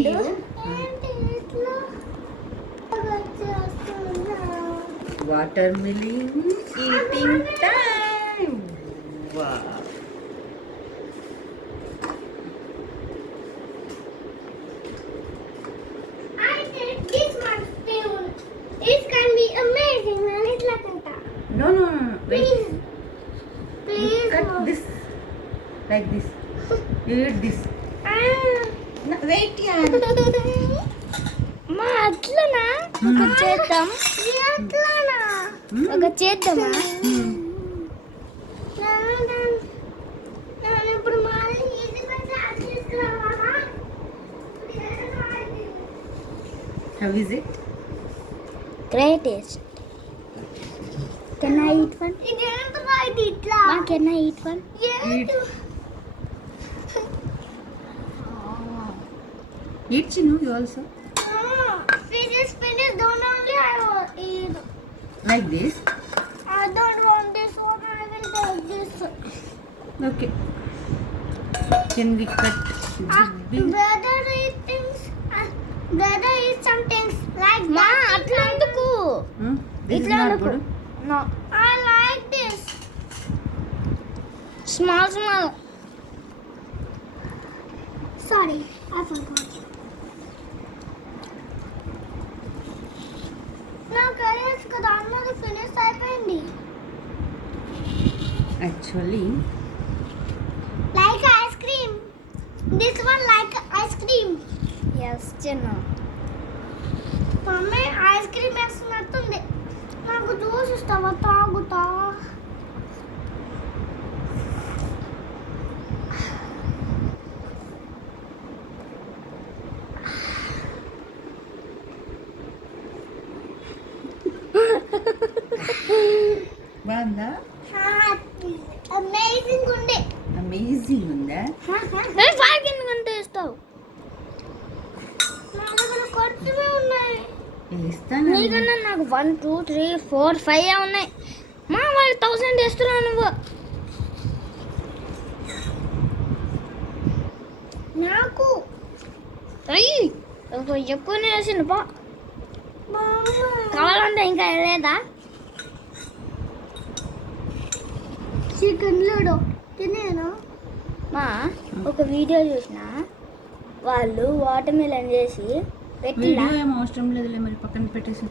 ఉండు. Water melon eating time. వా No, no, no, no. Wait. Cut this. Like this. You eat this. No, wait, yeah. మా అట్లనా ఒక చేద్దాం. ఒక చేద్దామా? How is it? Great taste. Can I eat one? Ma, can I eat one? Eat. Eat, Chinu, you also. Finish. Don't only I will eat. Like this? I don't want this one. I will take this. Okay. Can we cut big? Brother eat things. Brother eat some things like that. Ma, atla enduku? This is not good. No. I like this. Small. Sorry, I forgot. నా కర్రీస్ కదా అన్నది ఫినిష్ అయిపోయింది. Actually, Like ice cream. This one like ice cream. Yes, Chinna. Mummy ice cream వేస్తున్నట్టుంది. నాకు juice ఇస్తావా? తాగుతా. బాగుందా? అమేజింగ్ ఉంది. అమేజింగ్ ఉందా? ఫార్కింగ్ అంటే ఇస్తావు. నా దగ్గర కొంచెమే ఉన్నాయి. ఇస్తాను. నీకన్నా నాకు 1 2 3 4 5 ఉన్నాయి. మా వాళ్ళు 1000 వేస్తున్నావు నువ్వు. నాకు ఎక్కువనే వేసిండు బా. కావాలంటే ఇంకా లేదా? చికెన్ లూడో తినేనా? మా ఒక వీడియో చూసిన వాళ్ళు వాటర్ మిలన్ చేసి పెట్టినా. ఏం అవసరం లేదులే, మరి పక్కన పెట్టేసి